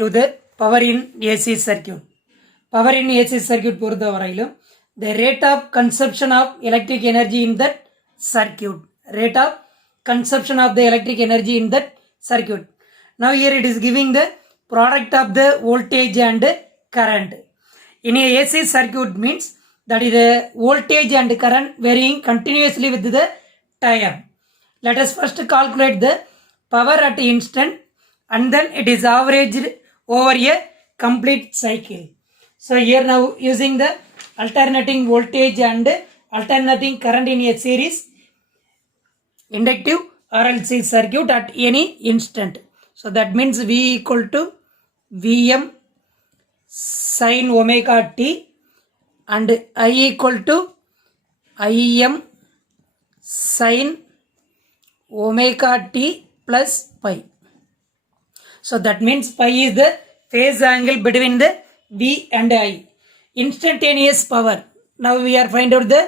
to the power in AC circuit. Power in AC circuit பொறுத்த வரையிலும் the rate of consumption of electric energy in that circuit. Rate of consumption of the electric energy in that circuit. Now here it is giving the product of the voltage and current. In a AC circuit means that is the voltage and current varying continuously with the time. Let us first calculate the power at instant and then it is averaged over a complete cycle. So here now using the alternating voltage and alternating current in a series inductive RLC circuit at any instant. So that means V equal to Vm sin omega t and I equal to Im sin omega t plus pi. So that means pi is the phase angle between the V and I. Instantaneous power. Now we are find out the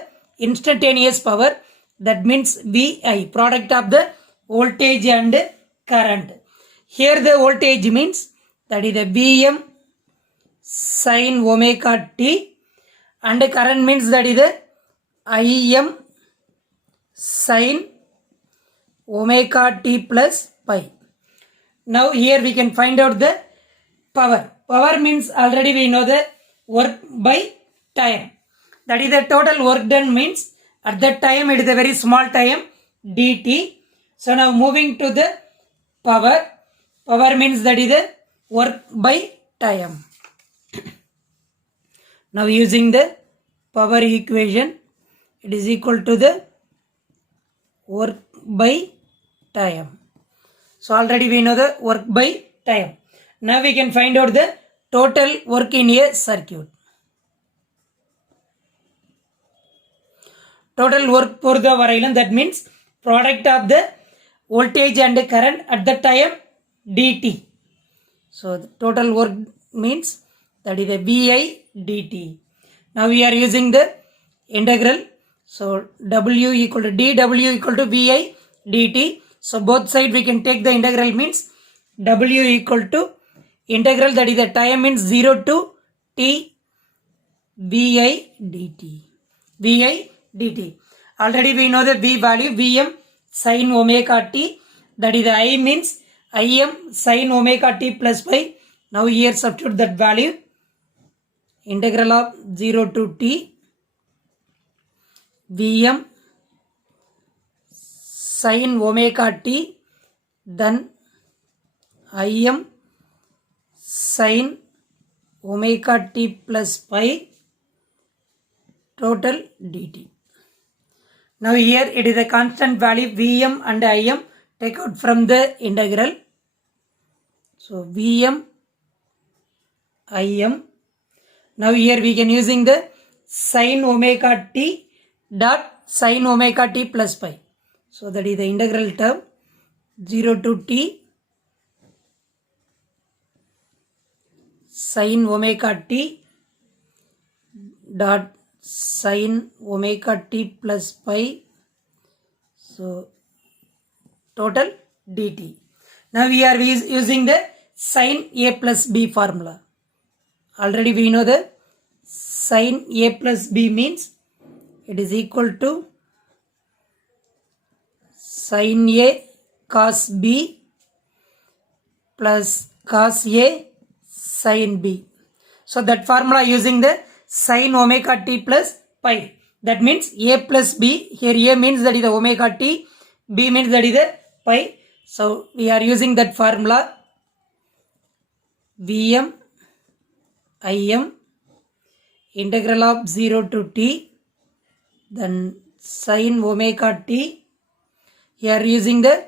instantaneous power. That means VI, product of the voltage and current. Here the voltage means that is the Vm sin omega t and the current means that is the Im sin omega t plus pi. Now here we can find out the power. Power means already we know the work by time. That is the total work done means at that time it is a very small time dt. So now moving to the power. Power means that is the work by time. Now using the power equation, it is equal to the work by time. So already we know the work by time. Now we can find out the total work in a circuit. Total work for the variable, that means product of the voltage and the current at the time dt. So the total work means that is the Vi dt. Now we are using the integral. So W equal to dW equal to Vi dt. So both sides we can take the integral means W equal to integral, that is the time means 0 to t Vi dt. Vi dt. Already we know the V value Vm sin omega t, that is the I means Im sin omega t plus pi. Now here substitute that value, integral of 0 to t Vm sin omega t, then Im sin omega t plus pi total dt. Now here it is a constant value Vm and Im, take out from the integral. So Vm Im. Now here we can using the sin omega t dot sin omega t plus pi. So that is the integral term 0 to t sin omega t dot sin omega t plus pi. So total dt. Now we are using the sin a plus b formula. Already we know the sin a plus b means it is equal to sin a cos b plus cos a sin b. So that formula using the sin omega t plus pi. That means a plus b. Here a means that is the omega t, b means that is the pi. So we are using that formula Vm Im integral of 0 to t, then sin omega t. Here using the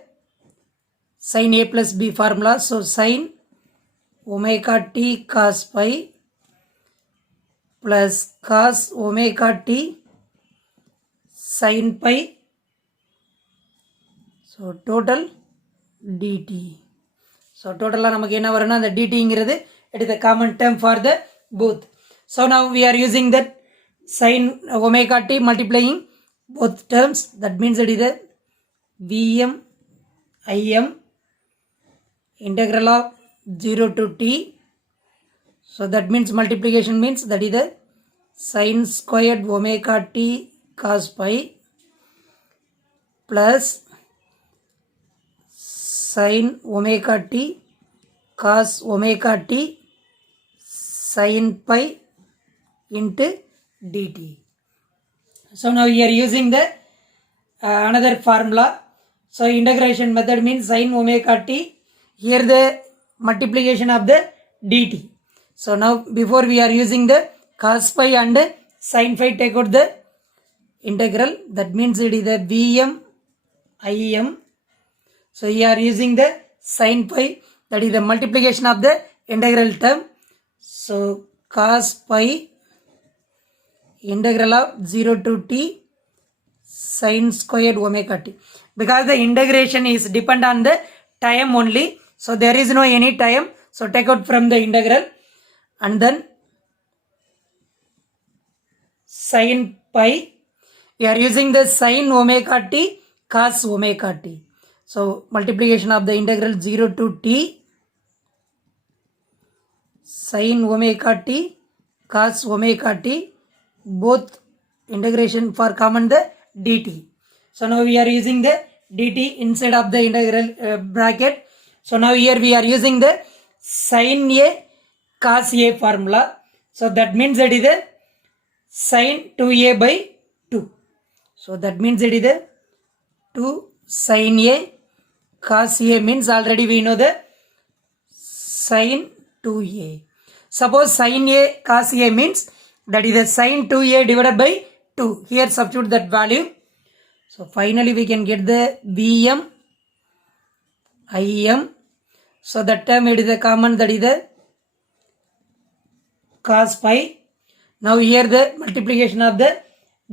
sin a plus b formula. So sin omega t cos pi plus cos omega t sin pi. So total dt. So total நமக்கு என்ன வரும்னா அந்த dt ங்கிறது it is the common term for the both. So now we are using that sin omega t multiplying both terms, that means it is the Vm Im integral of 0 to t. So that means multiplication means that is the sin squared omega t cos pi plus sin omega t cos omega t sin pi into dt. So now we are using the another formula. So integration method means sin omega t. Here the multiplication of the dt. So now before we are using the cos pi and sin phi, take out the integral. That means it is the Vm Im. So we are using the sin pi, that is the multiplication of the integral term. So cos pi integral of 0 to t sin squared omega t. Because the integration is depend on the time only. So there is no any time. So take out from the integral. And then sin pi, we are using the sin omega t cos omega t. So multiplication of the integral 0 to t sin omega t cos omega t, both integration for common the dt. So now we are using the dt inside of the integral bracket. So now here we are using the sin a cos a formula. So that means it is the sin 2a by 2. So that means it is the 2 sin a cos a means already we know the sin 2a. Suppose sin a cos a means that is the sin 2a divided by 2. Here substitute that value. So finally we can get the Vm Im. So that term it is the common, that is the cos pi. Now here the multiplication of the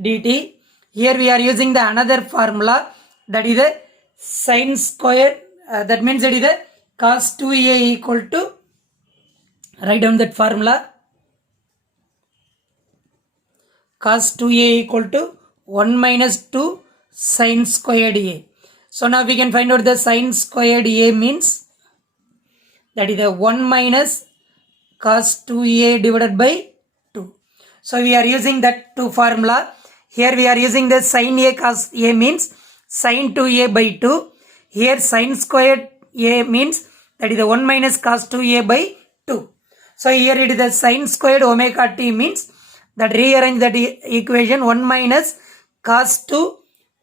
dt. Here we are using the another formula, that is the sin square. That means it is the cos 2a equal to, write down that formula, cos 2a equal to 1 minus 2 sin squared a. So now we can find out the sin squared a means that is the 1 minus cos 2a divided by 2. So we are using that 2 formula. Here we are using the sin a cos a means sin 2a by 2. Here sin squared a means that is the 1 minus cos 2a by 2. So here it is the sin squared omega t means that rearrange that equation 1 minus cos 2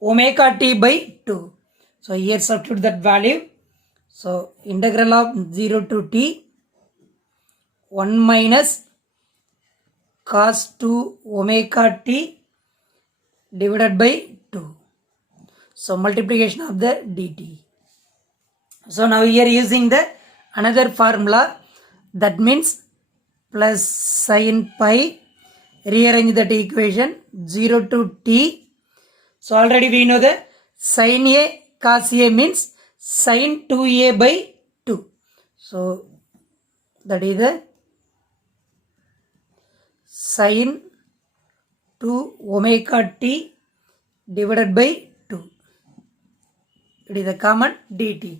omega t by 2. So here substitute that value. So integral of 0 to t 1 minus cos 2 omega t divided by 2. So multiplication of the dt. So now here using the another formula, that means plus sin pi, rearrange that equation 0 to t. So already we know the sin a cos a means sin 2a by 2. So that is the sin 2 omega t divided by 2. It is the common dt.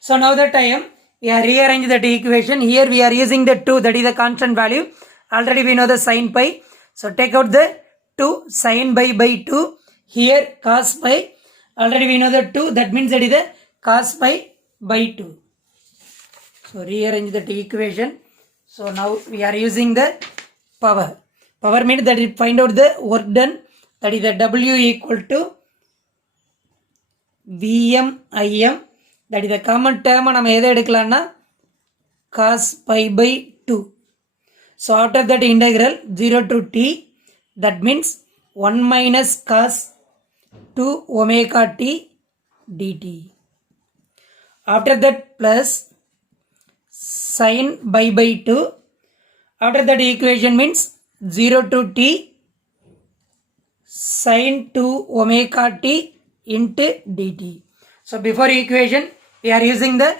So now that time we are rearrange that equation. Here we are using the 2, that is the constant value. Already we know the sin pi. So take out the 2 sin pi by 2. Here cos pi. Already we know the 2. That means that is the cos pi by 2. So rearrange that equation. So now we are using the power. Power means that it find out the work done. That is the W equal to Vm Im. That is the common term. நம்ம எதை எடுக்கலாம்னா cos pi by 2. So after that integral 0 to t, that means 1 minus cos 2 omega t dt. After that plus sin pi by 2. After that equation means 0 to t sin 2 omega t into dt. So before equation we are using the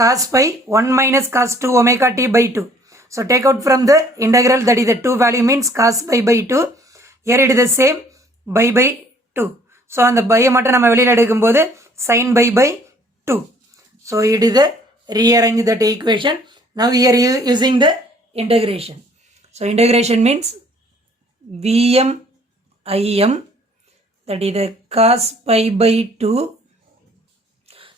cos pi 1 minus cos 2 omega t by 2. So take out from the integral, that is the 2 value means cos pi by 2. Here it is the same pi by 2. So அந்த பையை மட்டும் நம்ம வெளியில் எடுக்கும்போது sin pi by 2. So it is the rearrange that equation. Now here using the integration. So integration means Vm Im, that is the cos pi by 2.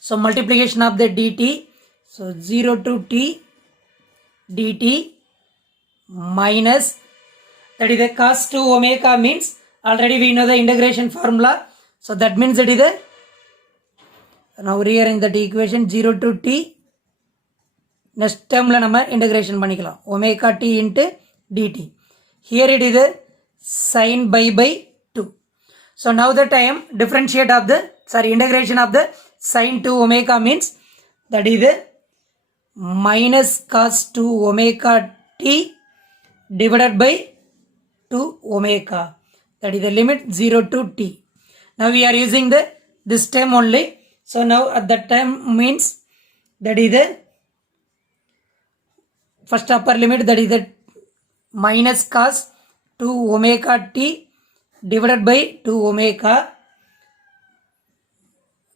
So multiplication of the dt. So 0 to t dt minus, that is the cos 2 omega means already we know the integration formula. So that means that is the, now rearrange that equation, 0 to t. Next term la nama integration பண்ணிக்கலாம், omega t into dt. Here it is the sin pi by 2. So now that I am differentiate of the, integration of the sin 2 omega means that is the minus cos 2 omega t divided by 2 omega. That is the limit 0 to t. Now we are using the this term only. So now at that time means that is the first upper limit, that is the minus cos 2 omega t divided by 2 omega.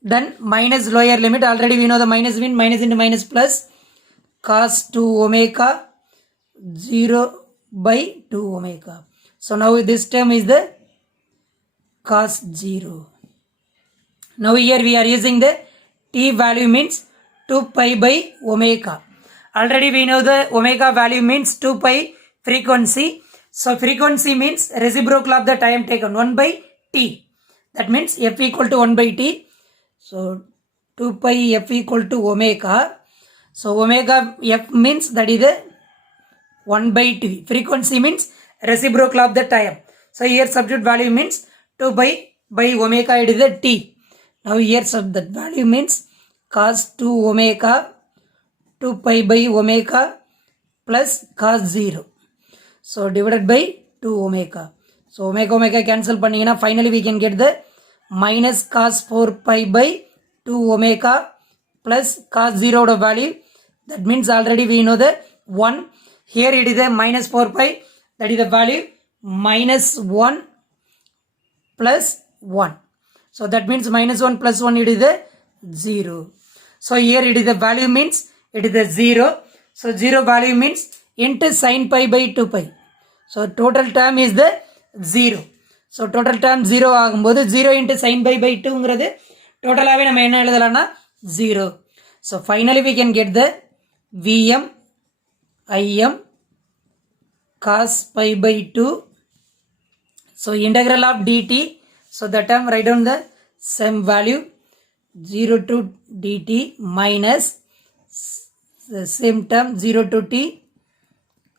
Then minus lower limit, already we know the minus mean minus into minus plus cos 2 omega 0 by 2 omega. So now this term is the cos 0. Now here we are using the t value means 2 pi by omega. Already we know the omega value means 2 pi frequency. So frequency means reciprocal of the time taken, 1 by t. That means f equal to 1 by t. So 2 pi f equal to omega. So omega f means that is the 1 by t. Frequency means reciprocal of the time. So here substitute value means 2 pi by omega, it is the t. Now here that value means cos 2 omega 2 pi by omega plus cos 0. So divided by 2 omega. So omega cancel பண்ணீங்கன்னா finally we can get the minus cos 4 pi by 2 omega plus cos 0 oda value. That means already we know the 1. Here it is the minus 4 pi, that is the value minus 1 plus 1. So that means minus 1 plus 1, it is the 0. So here it is the value means it is the 0. So 0 value means into sin pi by 2 pi. So total term is the 0. So total term 0 ஆகும்போது 0 into sin pi by 2 ங்கிறது டோட்டலாகவே நம்ம என்ன எழுதலாம்னா 0. So finally we can get the Vm Im cos pi by 2. So integral of dt. So that term write down the same value 0 to dt minus the same term 0 to t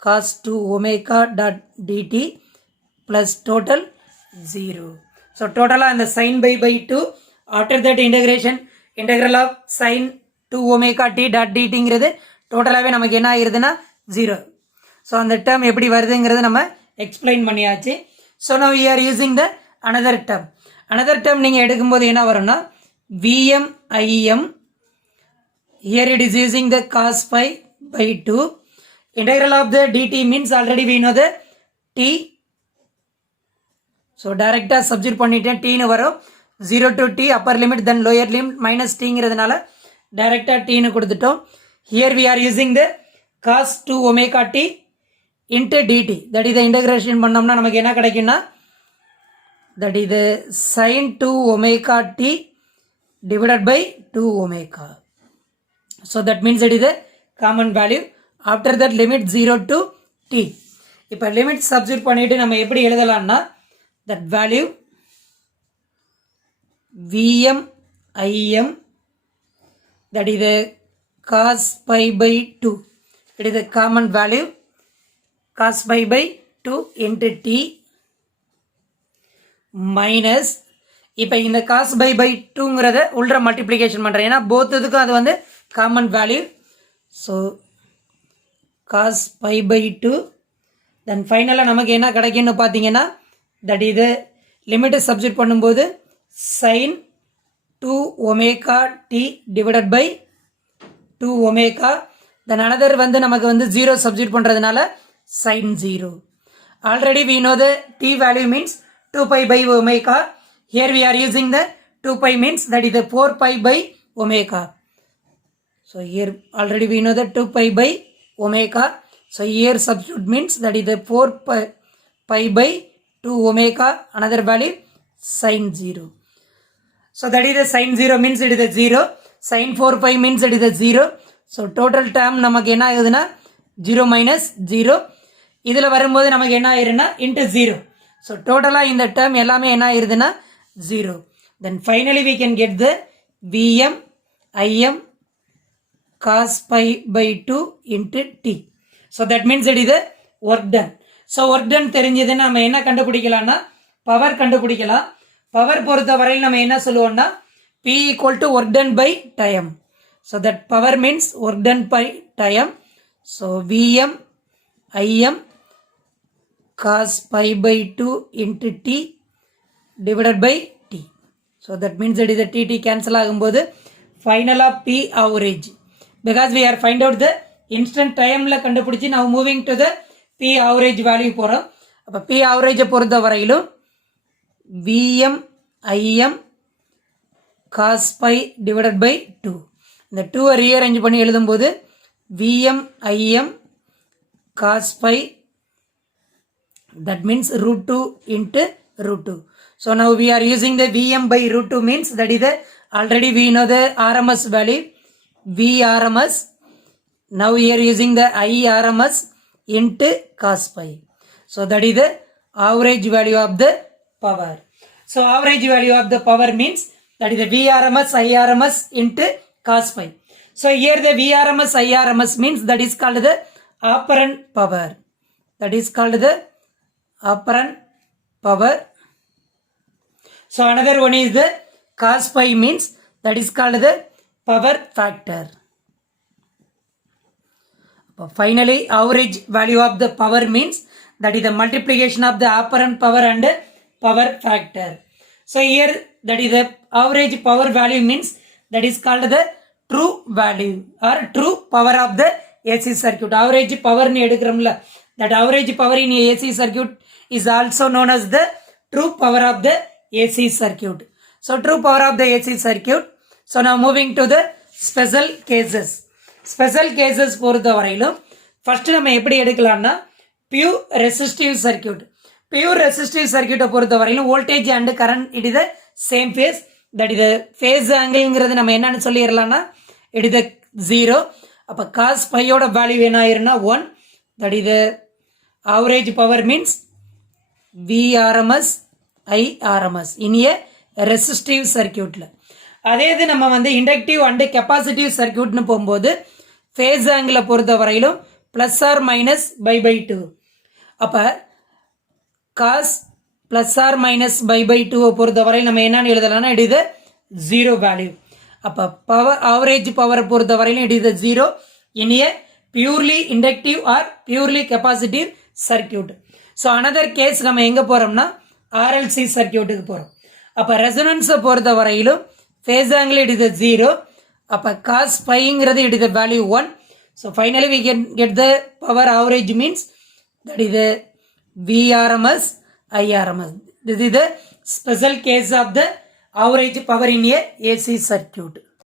cos 2 omega dot dt plus total 0. So total on the sin by 2. After that integration, integral of sin 2 omega t dot dt ங்கிறது டோட்டலாகவே நமக்கு என்ன ஆகிருதுன்னா 0. So அந்த term எப்படி வருதுங்கிறது நம்ம explain பண்ணியாச்சு. So now we are using the another term. another term நீங்கள் எடுக்கும்போது என்ன வரும்னா Vm Im. Here it is using the cos pi by 2. Integral of the dt means already we know the t. So direct substitute பண்ணிட்டேன், t னு வரும். 0 to t upper limit then lower limit minus t ங்கிறதுனால direct t னு கொடுத்துட்டோம். Here we are using the cos 2 omega t into dt. That is the integration பண்ணோம்னா நமக்கு என்ன கிடைக்கும்னா that is the sin 2 omega t divided by 2 omega. So that means it is a common value. After that limit 0 to t. இப்போ limit substitute பண்ணிட்டு நம்ம எப்படி எழுதலாம்னா that value Vm Im, that is the cos pi by 2. It is the common value cos pi by 2 into t minus, இப்போ இந்த cos pi by 2ங்கிறத உள்ள multiplication பண்ணுறேன், ஏன்னா போத்துக்கும் அது வந்து common value. So cos pi by 2. தென் ஃபைனலாக நமக்கு என்ன கிடைக்குன்னு பார்த்தீங்கன்னா தட் இது லிமிட்டை சப்ஸ்டிட் பண்ணும்போது sin 2 omega t divided by 2 omega. Then another வந்து நமக்கு வந்து 0 சப்ஸ்டிட் பண்ணுறதுனால sin 0. Already we know the t value means 2 pi by omega. Here we are using the 2 pi means that is the 4 pi by omega. So here already we know that 2 pi by omega. So here substitute means that is the 4 pi by 2 omega, another value sin 0. So that is the sin 0 means it is the 0. Sin 4 pi means it is the 0. So total term நமக்கு என்ன ஆகுதுன்னா 0 minus 0. இதில் வரும்போது நமக்கு என்ன ஆயிருன்னா into 0. So டோட்டலாக இந்த term எல்லாமே என்ன ஆயிருதுன்னா 0. Then finally we can get the Vm Im cos pi by 2 into t. So that means it is the work done. So work done தெரிஞ்சதுன்னா நம்ம என்ன கண்டுபிடிக்கலாம்னா பவர் கண்டுபிடிக்கலாம். பவர் பொறுத்த வரையில் நம்ம என்ன சொல்லுவோம்னா P equal to work done by time. So that power means work done by time. So Vm Im cos pi by 2 into t divided by t. So that means it is the tt cancel ஆகும்போது final of P average. Because we are find out the instant time la கண்டுபிடிச்சி now moving to the P average value போகிறோம். அப்போ P average பொறுத்த வரையிலும் Vm Im cos pi divided by 2. இந்த 2 rearrange பண்ணி எழுதும்போது Vm Im cos pi, that means root 2 into root 2. So now we are using the Vm by root 2 means that is the already we know the RMS value Vrms. Now we are using the IRMS into cos pi. So that is the average value of the power. So average value of the power means that is the Vrms IRMS into cos pi. So here the Vrms IRMS means that is called the operant power. That is called the operant power. So another one is the cos pi means that is called the power factor. Finally average value of the power means that is the multiplication of the operant power and power factor. So here that is the average power value means that is called the true value or true power of the AC circuit. Average power ni edukuramla, that average power in AC circuit is also known as the true power of the AC circuit. So true power of the AC circuit. So now moving to the special cases. Special cases பொறுத்த வரையிலும் first நம்ம எப்படி எடுக்கலாம்னா pure resistive circuit. Pure resistive சர்க்கியூட்டை பொறுத்த வரையிலும் voltage and current it is the same phase. That இது phase ஆங்கிள்ங்கிறது நம்ம என்னன்னு சொல்லிடலாம்னா இட் இஸ் 0. அப்போ காஸ் பையோட வேல்யூ என்ன ஆயிருன்னா 1. தட் இது average power means Vrms IRMS இன் ஏ ரெசிஸ்டிவ் சர்க்கியூட்டில். அதே இது நம்ம வந்து இண்டக்டிவ் அண்டு கெப்பாசிட்டிவ் சர்க்கியூட்னு போகும்போது ஃபேஸ் ஆங்கிளை பொறுத்த வரையிலும் ப்ளஸ் ஆர் மைனஸ் பை 2. அப்போ cos plus or minus pi 2 பொறுத்த வரையில் நம்ம என்னன்னு எழுதலாம்னா இட் இஸ் 0 வேல்யூ. அப்போ பவர் ஆவரேஜ் பவரை பொறுத்த வரையிலும் it is 0 in a purely inductive or purely capacitive circuit. So another case நம்ம எங்கே போகிறோம்னா RLC சர்க்கியூட்டுக்கு போகிறோம். அப்போ ரெசனன்ஸை பொறுத்த வரையிலும் phase angle it is a 0. அப்போ cos phiங்கிறது it is a value 1. So finally we can get the power average means that is the Vrms IRMS. This is the special case of the average power in a AC circuit.